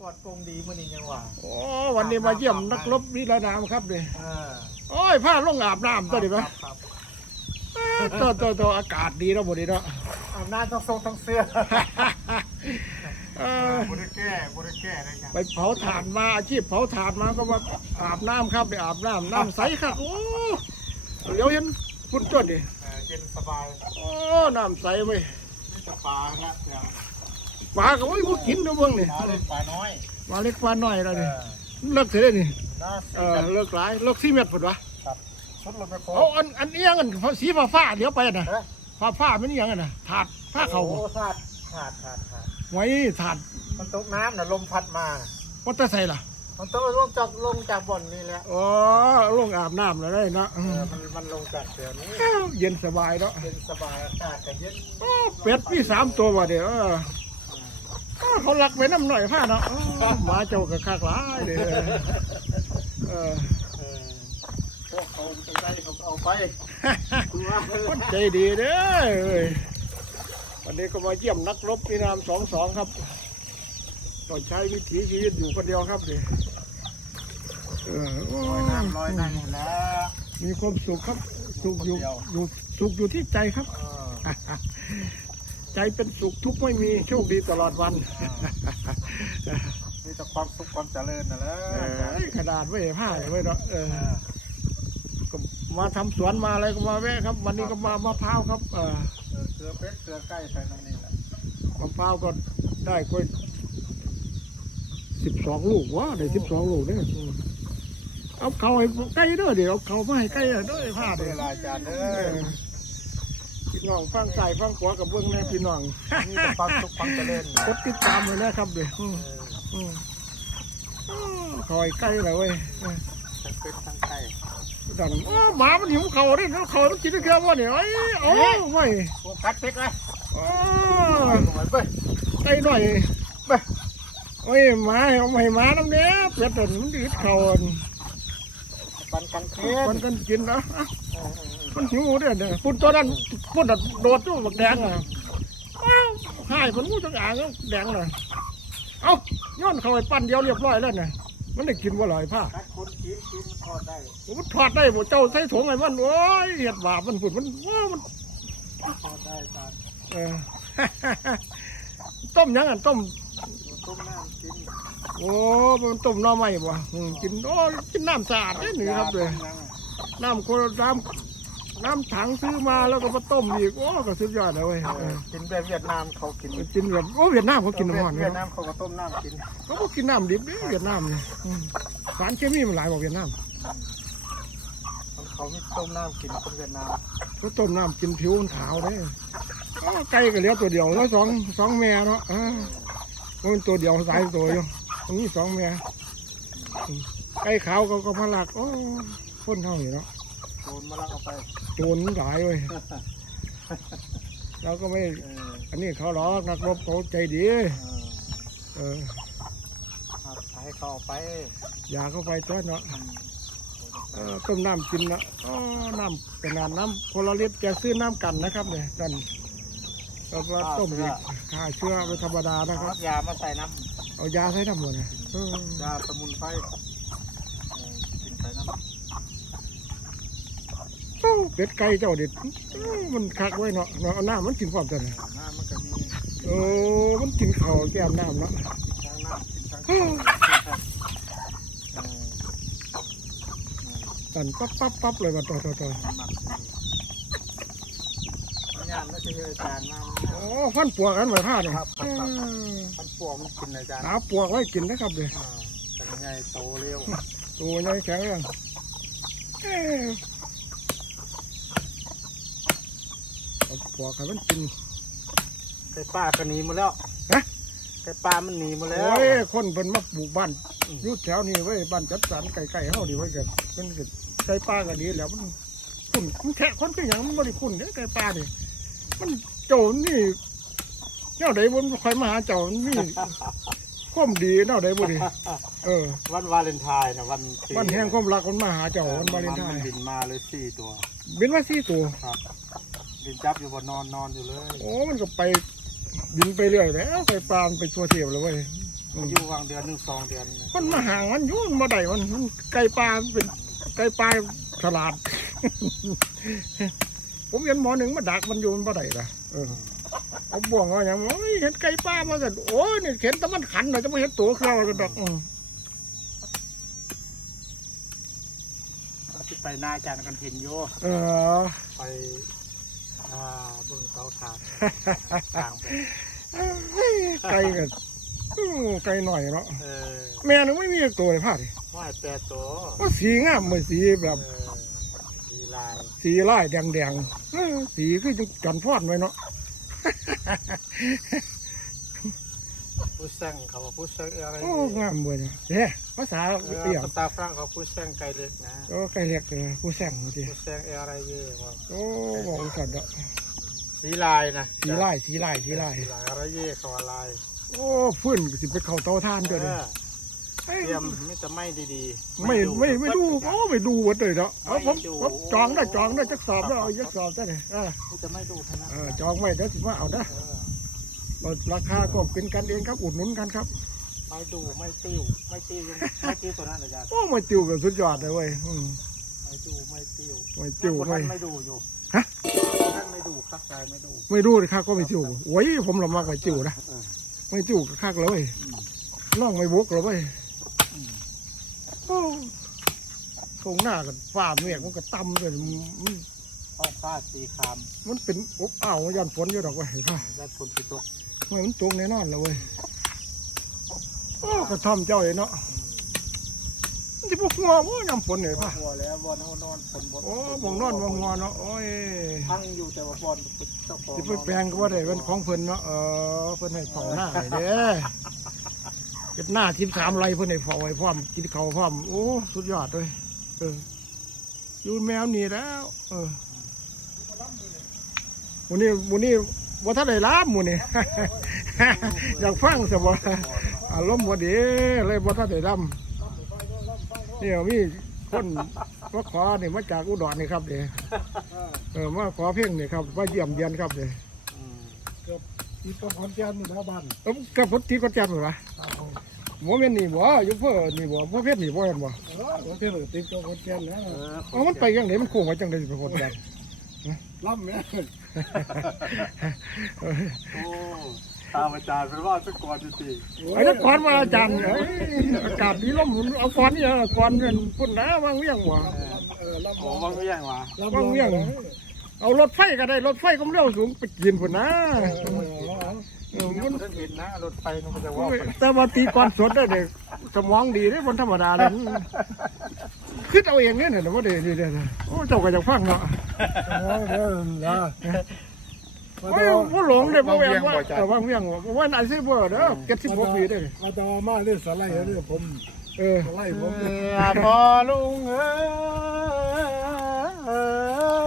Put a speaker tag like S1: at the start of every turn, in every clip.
S1: ปลอดโปร่งดีมื้อนี้ยังว่า
S2: โอ้วันนี้มาเยี่ยมนักรบนิรนามครับเด้
S1: เออ
S2: โอ้ยผ้าลงอาบน้ำตัวดิ
S1: ค
S2: ปะ
S1: รับครับ
S2: ตัวตัวตัวอากาศดีเนาะบ่ดีเนาะ
S1: อาบน้ำต้องทรงทั้งเสื้อ
S2: เออ
S1: บ่ได้แก้บ่ได้แก้เลยครับ
S2: ไปเผาถ่านมาอาชีพเผาถ่านมาก็มาอาบน้ำครับไปอาบน้ำน้ำใสครับโอ้เดี๋ยวเห็นคุณจนดิ
S1: เออเย็นสบาย
S2: โอ้น้ำใสเว้ย
S1: นี่จะปลาครับเดี๋ยว
S2: ปลาก็โอ้ยพวกกินเนาะเบิ่งนี่
S1: ปลาเล็กปลาน้อย
S2: ปลาเล็กปลาน้อยแล้ว
S1: เอ
S2: นี่
S1: อ
S2: เลิกเสียได้นี่
S1: น่า
S2: เอ
S1: สิ
S2: อเลิกหลายเลิกสี่เม็ดพุ่นวะ
S1: ชุดรถแมคโคร
S2: เอาอันอันเอียงอันสีฟ้าฟ้าๆเดี๋ยวไปน่ะ
S1: เอ๊ะ
S2: ฟ้าฟ้าๆมันเอียงอันน่ะถาดผ้าเขา
S1: โอ้ถาดถาดถาดถาด
S2: ไว้ถาด
S1: มันตกน้ำน่ะลมพัดมา
S2: วัตเตอร์ไซค์ล่ะ
S1: มันต้องลงจากลงจากบ่อนนี่แหละ
S2: อ๋อลงอาบน้ำแล้วได้เนาะอื
S1: เอ
S2: ม
S1: อมันมันลงจากเสือนี้
S2: เย็นสบายเนาะ
S1: เย็นสบายอากาศก็เย็น
S2: โอ้เป็ดพี่สามตัวว่ะเดี๋ยว เออเออเขาลักไปน้ำหน่อยผ้าเนาะเออหมาเจ้าก็คากหลายเด้อเออ
S1: เออพวกเขาจะได้เขาก็เอาไปคือว่า
S2: คนใจดีเด้อเอ้ยวันนี้ก็มาเยี่ยมนักรบนิรามสองสองครับต้องใช้วิถีชีวิตอยู่คนเดียวครับดิเออโอ้
S1: ลอยน้ำลอยน้ำหมดแล้ว
S2: มีความสุขครับ สุขอยู่
S1: คนเดียว
S2: อยู่สุขอยู่ที่ใจครับ
S1: เออ
S2: ใจเป็นสุขทุกข์ไม่มีโชคดีตลอดวัน
S1: มีแต่ความสุขความเจริญนั่นแหละ
S2: เอ้ยกระดาษไว้ผ้าไว้เนาะเออก็มาทำสวนมาอะไรก็มาแวะครับ วันนี้ก็มามะพร้าวครับ เออ
S1: เออเกลือเป็ดเกลือไก่ไปนั่นนี่แหละ
S2: มะพร้าวก็ได้ก็สิบสองลูกวะได้สิบสองลูกเนี่ยอืมเอาเขาให้ไก่เด้อเดี๋ยวเอาเขามาให้ไก่เด้อผ้า
S1: เว
S2: เด้อ
S1: ลาจานเด้
S2: เอ
S1: อ
S2: อ พี่น้องฟังใส่ฟังขวากับเบื้องแน่พี่น้อง
S1: มีแต่ความสุขความเจริญ
S2: กดติดตามเลยนะครับเดี๋ยวอืม
S1: เออ
S2: อืมอืมคอยใกล้เลยเว้ยเออ
S1: ทั้งเป็ดทั้งไก่
S2: ดันอ้อหมามันหิวเขาดิแล้วเขามันกินได้แค่ว่าเนี่ยไอ้ยโอ้ยไม่
S1: พวกพัดเป็ดไว้
S2: โอ้
S1: เอา
S2: ย
S1: ไว้เบ้ย
S2: ไก่หน่อยไปโอ้ยหมาเอาไม่หมาน้ำเนี้ยเป็ดนั่นมันดืดเขาอะ
S1: ปันกันเค็
S2: มัน
S1: ม
S2: กันกินนะ มันหิวเด้อเนี่ยปุ่นตัวนั้นปุ่นน่ะโดดตัวบักแดงอะอ้าวหายมันงูจังอ่างแดงเลยเอ้าย้อนเขาไปปั้นเดียวเรียบร้อยแล้วเนี่ยมันได้กินว่าลอยผ้า
S1: ถ้าคนกินกินทอดได้
S2: มันถอดได้บ่เจ้าใส่ถุงไอ้มันโอ้ยเห็ดบาปมันผุดมันว้ามัน
S1: ทอดได้จาน
S2: เออ ต้มยังอะต้ม
S1: ต้มน้ำกิน
S2: โอ้มันต้มหน้อไม้บ่อืมกินโอ้กินน้ำสะอาดเด้นี่ครับเลยน้ำโคน้ำ น้ำถังซื้อมาแล้วก็มาต้มอีกโอ้ก็สุดยอดเลยเว้ย
S1: เอ
S2: เอ
S1: อ
S2: อ
S1: กินแบบเวียดนามเขากิน
S2: กินแบบโอ้เวียดนามเขากินน้ำมัน
S1: เวี
S2: เนี่ย
S1: ดนามเขาก็ต้มน้ำกิน
S2: เขาก็กินน้ำดิบเด้เวียดนามเนี่ยอืมสารเคมีมันหลายกว่าเวียดนาม
S1: เขาไม่ต้มน้ำกินคนเวียดนาม
S2: เขาต้มน้ำกินผิวมันขาวเด้โอ้ไก่ก็เหลือตัวเดียวแล้วสองสองแม่เนาะเออมันตัวเดียวสายตัวอยู่ตรงนี้สองแม่อืมไก่ขาวก็ก็มาหลักโอ้คนเท่าอยู่เนาะ
S1: โดนมาลักเอาไป
S2: โจรมันหลายเว้ยเราก็ไม่
S1: เออ
S2: อันนี้เขาหรอกนักรบเขาใจดี
S1: เออ
S2: เออ
S1: เอาให้เขาเอาไป
S2: อย่าเข้าไปตัวเนาะ
S1: อืม
S2: เออต้มน้ำกินนะอ๋อน้ำเป็นน้ำน้ำคนละลิตรแกซื้อน้ำกันนะครับเนี่ยกันแล้วก็ต้มอีกฆ่าเชื้อไปธรรมดานะค
S1: เอา
S2: รับ
S1: ยามาใส่น้
S2: เอายาใส่น้ำหมดนะเออำ
S1: ยาสมุนไพรเออกินใส่น้ำ
S2: โอ้ เป็ดไก่เจ้าเด็ดอื้อมันคักไว้เนาะเนาะเอาน้ำมันกินความจัน
S1: เออน้ำมันก็มี
S2: โอ้มันกินข้าวแก้มน้ำเนาะ
S1: ทั้งน้ำกินทั้งข้าวเออ
S2: กันปั๊บปั๊บปั๊บเลยมาต่อต่อต่อ
S1: เออหมักดีมันยามไม่ใช่อาจารย์มามันยาม
S2: โอ้ฟันปวกกันไว้ผ้าเนี่ย
S1: ครับครับครับมันปวกมันกินอาจารย์
S2: หาปวกไว้กินนะครับเดี๋ย
S1: อ่าเป็นไงโตเร็ว
S2: ตัวใหญ่แข็งแรงเอ้ยเอาป วกให้มันกิน
S1: ไก่ป้าก็หนีหมดแล้ว
S2: ฮะ
S1: ไก่ป้ามันหนีหมดแล้ว
S2: โอ้ยคนเป็นมาปลูกบ้านอยุดแถวนี้ไว้ยบ้านจัดสรรไก่ๆเฮาดีไว้กันเป็นก็ไก่ป่าก็ดีแล้วมันคุ้นมันแค่คนคือหยังมันบ่ได้คุ้นเด้อไก่ป่านี่มันโจรนี่แนวใดบ่มันคอยมาหาเจ้ามันมีความดีแนวใดบ่ดีเออ
S1: วันวาเลนไทน์นะวันปี
S2: วันแห่งความรักมันมาหาเจ้าวันวาเลนไท
S1: มั
S2: น์
S1: บินมาเลยสี่ตัว
S2: บินมาสี่ตัว
S1: บิ นจับอยู่บนนอนนอนอยู่เลย
S2: โอ้มันก็ไปบินไปเรื่อยแล้วไก่ป่ามันไปทั่วเทียบเลยเว้ยอืม
S1: อยู่วางเดือนหนึ่งสองเดือน
S2: มันมาห่างมันอยู่มันมาได้มันมันไก่ปลาเป็นไก่ปลาฉลาด ผมเห็นหมอหนึ่งมาดักมันอยู่มันมาได้ละเออเอาบ่วงว่าอย่างโอ้ยเห็นไก่ปลามากันโอ้ยนี่เห็นแต่มันขันเราจะไม่เห็นตัวเครื่องกันดอกอืม
S1: ที่ไปหน้าจานกันเห็นโย
S2: เออ
S1: ไป อ่าเบิ่งเตาถ่านกลางไป
S2: ไก่กันอื้อไก่หน่อยเนาะ
S1: เออ
S2: แม่นึงไม่มีตัวเลยพลาดดิ
S1: ห้อยแปดตัว
S2: ว่าสีงามเลยสีแบบ
S1: เออดีลาย
S2: สีลายแดงแดงๆอื้อสีคือจังจันทร์พอดไว้เนาะ
S1: ผู้แซงเขาว่าผู้แซงอะไร
S2: โอ้งามเลยเนี่ยเฮ้ภาษา
S1: เอ
S2: เอี่ย
S1: อภาษาฝรั่งเขาผู้แซงไก่เล็กนะ
S2: โอ้ไก่เล็กเลยผู้แซงจริง
S1: ผู้แซงอะไรเย่ว่า
S2: โอ้บอกสัตว์เนาะ
S1: สีลายนะ
S2: สีลายสีลายสีลาย
S1: สีลายอะไรเย่เขาอะไร
S2: โอ้ฟื้นก็สิไปเข้าเตาท่าน
S1: เอ
S2: ด้วยเลย
S1: อ
S2: เอ้ย
S1: เตรียมมิจะไม่ดีๆ
S2: ไม่ไม่ไม่ดูโอ้ไม่ดูหมดเลยเนาะเอาผม
S1: ไม่ดู
S2: ผมจองได้จองได้จักสอบแล้วเอาจักสอบได้เลยเออ
S1: มิจะไม่ดูขนาด
S2: เออจองไว้เดี๋ยวสิว่าเอานะ
S1: เออ
S2: ลด ราคาก็เป็นกันเองครับอุดหนุนกันครับ
S1: ไม่ดูไม่ติ้วไม่ติ้วไม่ติ้วตัวนั้นอาจารย์
S2: โอ้ไม่ติวกับสุดยอดเลยเว้ยอืม
S1: ไม่ดูไม่ติ้ว
S2: ไม่ติว
S1: คน
S2: ไม่
S1: ท่านไม่ดูอยู่
S2: ฮะ
S1: ท่านไม่ดูครับใจไม่ดู
S2: ไม่ดูเลยครับก็ไม่ติวโอ้ยผมละมากไม่ติวนะ
S1: เออ
S2: ไม่ติวกับคักเลยเว้ย
S1: อืม
S2: น้องไม่บุกเลยเว้ย
S1: อืม
S2: โอ้ตรงหน้ากันฟ้าเมฆมันก็ต่ำเลยมัน
S1: ท้องฟ้าสีคราม
S2: มันเป็นอบอ้าวยันฝนอยู่ดอกเว้ยเห็นป่ะ
S1: ด้านฝนติดตก
S2: เมื่อมันตรงแน่นอนเลยเว้ยโอ้กระท่อมเจ้าเลยเนาะมันจะพวกหัวว่ายำฝนเลยป่ะ
S1: หัวแล้วบอลนอนฝนบอล
S2: โอ้บ่งนอนบ่งงอเนาะโอ้ย
S1: พังอยู่แต่ว่าบอลเจ้าของ
S2: สิไปแปลงก็ว่าได้เป็นของเพิ่นเนาะเออเพิ่นให้เผาหน้าให้เด้อเก็บหน้าทีมสามไรเพิ่นให้เผาไว้พร้อมกินข้าวพร้อมโอ้สุดยอดเลยเอออยู่แมวนี่แล้ว เออวันนี้วันนี้ ว่าท่านได้ล้ามวันนี้อยากฟังสบอารมณ์บ่ดีเลยบ่ท่านได้ล้ำเนี่ยมีคนมาขอนี่มาจากอุดรนี่ครับเด้เออมาขอเพ่งนี่ครับมาเยี่ยมเยียนครับเด้
S1: อืม
S2: ที่ต้นขอนแก่นนี่นะบ้านเออกับพที่ขอนแก่นเหรอหมอแม่นนี่บ่อยู่เพื่อนี่บ่พ่อเพชรนี่บ่เห็นบ่เออพ่อเพชรติดกับขอนแก่นแล้ว
S1: เออ
S2: เอามันไปจังไดมันโค้งมาจังได๋ไปขอนแก่น
S1: ล่ำแม่โอ้ตามอาจารย์เป็นว่าสักก่อนจริง
S2: ไอ้นักกรมาอาจารย์เอ้ยอากาศดีลมเอากรนี่เอากรเป็นพุ่นน้าวางเวียงบ่
S1: เออโอ้บางเรื่องวะ
S2: วางเวียงเอารถไฟก็ได้รถไฟก็เร็วสูงไปกินพุ่นนะเออ
S1: มั
S2: มันน
S1: ท่านเห็นนะรถไฟมันจะว่าไป
S2: แต่ว่าตีกรสดได้เด็กสมองดีเด้บนธรรมดาเลยคิดเอาเองเนี่ยนะว่าเดี๋ยวเดี๋ยวโอ้เจ้าก็จะฟังเนาะ
S3: เด้อนะ
S2: โอ้ยว่าหลงเลยว่าแวงว่าเออว่าเวียงว่าว่าอันซีเบอร์เด้อเจ็ดสิบหกปีเด้อ
S3: มาจะมาเล่นสไลด์เด้อผม
S2: เออ
S3: สไลด์ผม
S1: พอลุงเอ้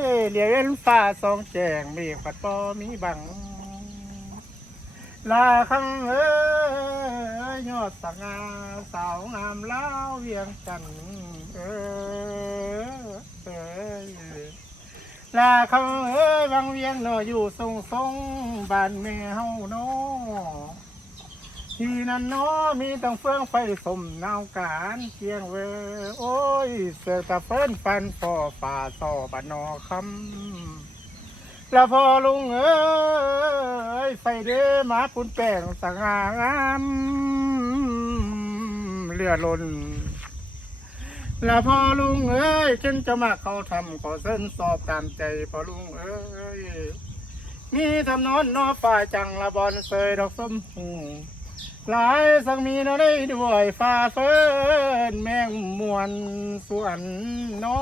S1: ยเลี้ยนฟ้าสองแจงมฆปัดปอมีบังลาคังเอ้ยยอดสงอาสาวงามลาวเวียงจันทน์เอ้ยเอ้ย ลาคังเอ้ยบางเวียงเนออยู่ทรงทรงบ้านแม่เฮาโนที่นั่นเนอมีตั้งเฟืองไฟสมนาวการเกียงเวอโอ้ย เสือตะเฟินฟันฟอฝ่าซอบ้านนอคำแล้วพอลุงเอ้ยไฟเด้หมาปุ่นแป้งสง่างามเรือล้น แล้วพอลุงเอ้ยฉันจะมาเขาทำขอเส้นสอบตามใจพอลุงเอ้ยมีถนนนอป่าจังละบอนเสยดอกส้มหูหลายสังมีนอได้ด้วยฟ้าเฟินแมงมวนสวนนอ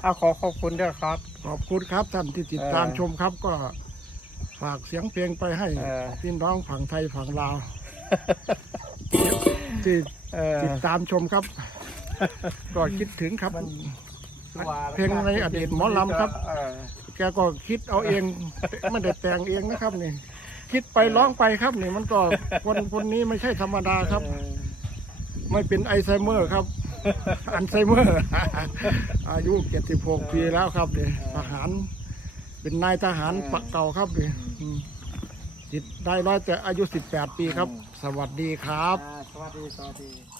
S1: เอาขอขอบคุณด้วยครับ
S2: ขอบคุณครับท่านที่ติดตาม
S1: เออ
S2: ชมครับก็ฝากเสียงเพลงไปให้
S1: เออ
S2: พี่น้องฝั่งไทยฝั่งลาว ที่
S1: เออ
S2: ติดตามชมครับ ก็คิดถึงครับ เพลงในอดีตหมอลำครับ
S1: เออ
S2: แกก็คิดเอาเองไม่ได้แต่งเองนะครับนี่ คิดไปร้องไปครับนี่มันก็คนคนนี้ไม่ใช่ธรรมดาครับ ไม่เป็นไอไซเมอร์ครับ อัลไซเมอร์ อายุ 76 ปีแล้วครับเนี่ยทหาร เป็นนายทหารปะเก่าครับเนี่ยอืมติดได้น้อยแต่อายุ 18 ปีครับ สวัสดีครับ
S1: อ่าส วัสดีสวัสดี